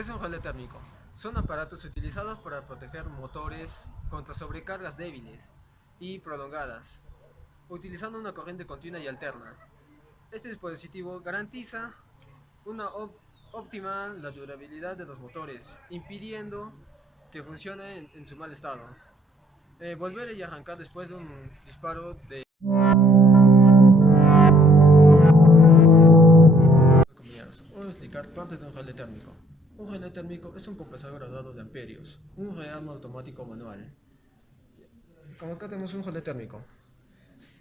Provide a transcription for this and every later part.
¿Qué es un relé térmico? Son aparatos utilizados para proteger motores contra sobrecargas débiles y prolongadas, utilizando una corriente continua y alterna. Este dispositivo garantiza una óptima la durabilidad de los motores, impidiendo que funcione en su mal estado. Volver y arrancar después de un disparo de compañeros. Voy a explicar parte de un relé térmico. Un relé térmico es un compensador graduado de amperios, un rearmo automático manual. Como acá tenemos un relé térmico.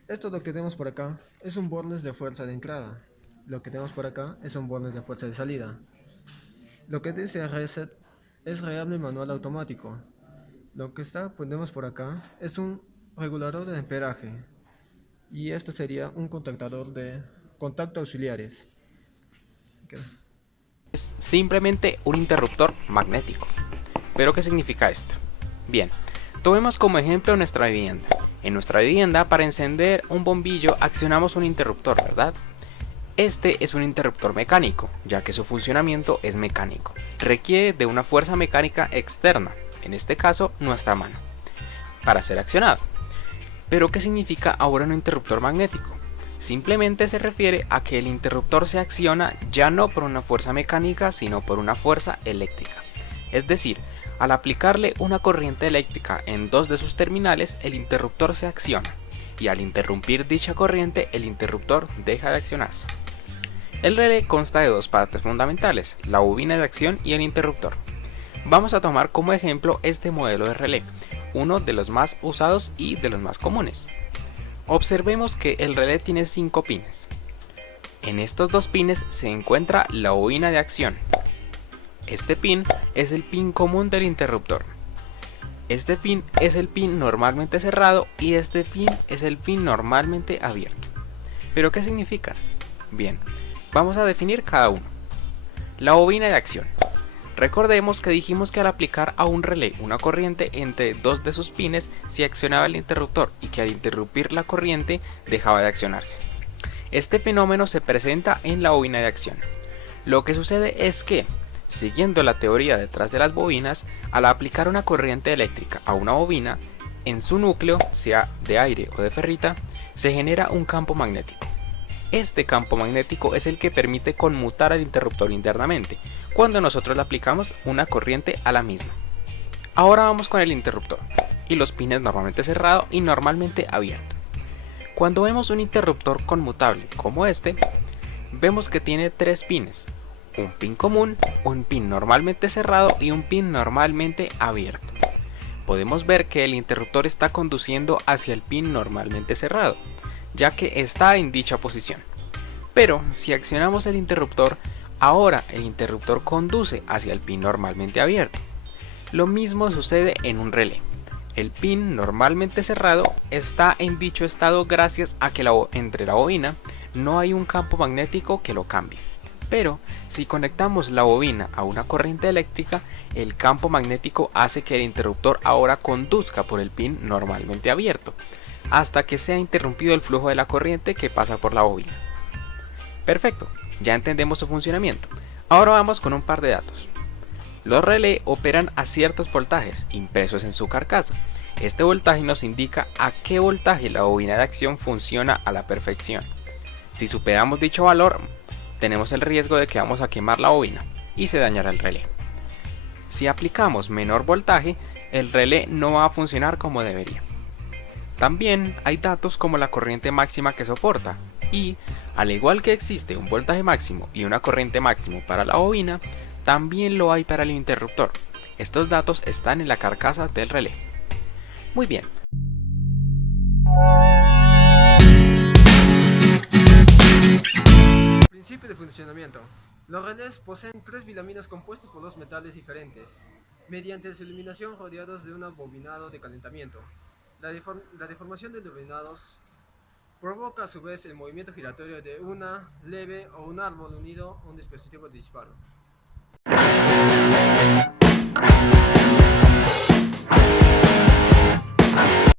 Esto lo que tenemos por acá es un bornes de fuerza de entrada. Lo que tenemos por acá es un bornes de fuerza de salida. Lo que dice reset es rearme manual automático. Lo que ponemos por acá es un regulador de amperaje. Y este sería un contactador de contacto auxiliares. Ok. Es simplemente un interruptor magnético. ¿Pero qué significa esto? Bien, tomemos como ejemplo nuestra vivienda. En nuestra vivienda, para encender un bombillo, accionamos un interruptor, ¿verdad? Este es un interruptor mecánico, ya que su funcionamiento es mecánico. Requiere de una fuerza mecánica externa, en este caso nuestra mano, para ser accionado. ¿Pero qué significa ahora un interruptor magnético? Simplemente se refiere a que el interruptor se acciona ya no por una fuerza mecánica, sino por una fuerza eléctrica. Es decir, al aplicarle una corriente eléctrica en dos de sus terminales, el interruptor se acciona, y al interrumpir dicha corriente, el interruptor deja de accionarse. El relé consta de dos partes fundamentales, la bobina de acción y el interruptor. Vamos a tomar como ejemplo este modelo de relé, uno de los más usados y de los más comunes. Observemos que el relé tiene 5 pines. En estos dos pines se encuentra la bobina de acción. Este pin es el pin común del interruptor. Este pin es el pin normalmente cerrado y este pin es el pin normalmente abierto. ¿Pero qué significan? Bien, vamos a definir cada uno. La bobina de acción. Recordemos que dijimos que al aplicar a un relé una corriente entre dos de sus pines se accionaba el interruptor y que al interrumpir la corriente dejaba de accionarse. Este fenómeno se presenta en la bobina de acción. Lo que sucede es que, siguiendo la teoría detrás de las bobinas, al aplicar una corriente eléctrica a una bobina, en su núcleo, sea de aire o de ferrita, se genera un campo magnético. Este campo magnético es el que permite conmutar al interruptor internamente, cuando nosotros le aplicamos una corriente a la misma. Ahora vamos con el interruptor, y los pines normalmente cerrado y normalmente abierto. Cuando vemos un interruptor conmutable como este, vemos que tiene tres pines, un pin común, un pin normalmente cerrado y un pin normalmente abierto. Podemos ver que el interruptor está conduciendo hacia el pin normalmente cerrado, ya que está en dicha posición. Pero si accionamos el interruptor, ahora el interruptor conduce hacia el pin normalmente abierto. Lo mismo sucede en un relé. El pin normalmente cerrado está en dicho estado gracias a que entre la bobina no hay un campo magnético que lo cambie. Pero si conectamos la bobina a una corriente eléctrica, el campo magnético hace que el interruptor ahora conduzca por el pin normalmente abierto, hasta que sea interrumpido el flujo de la corriente que pasa por la bobina. Perfecto, ya entendemos su funcionamiento. Ahora vamos con un par de datos. Los relés operan a ciertos voltajes impresos en su carcasa. Este voltaje nos indica a qué voltaje la bobina de acción funciona a la perfección. Si superamos dicho valor, tenemos el riesgo de que vamos a quemar la bobina y se dañará el relé. Si aplicamos menor voltaje, el relé no va a funcionar como debería. También hay datos como la corriente máxima que soporta y, al igual que existe un voltaje máximo y una corriente máximo para la bobina, también lo hay para el interruptor. Estos datos están en la carcasa del relé. Muy bien. Principio de funcionamiento. Los relés poseen tres bilaminas compuestos por dos metales diferentes, mediante su eliminación rodeados de un bobinado de calentamiento. La deformación de los bobinados provoca a su vez el movimiento giratorio de una leve o un árbol unido a un dispositivo de disparo.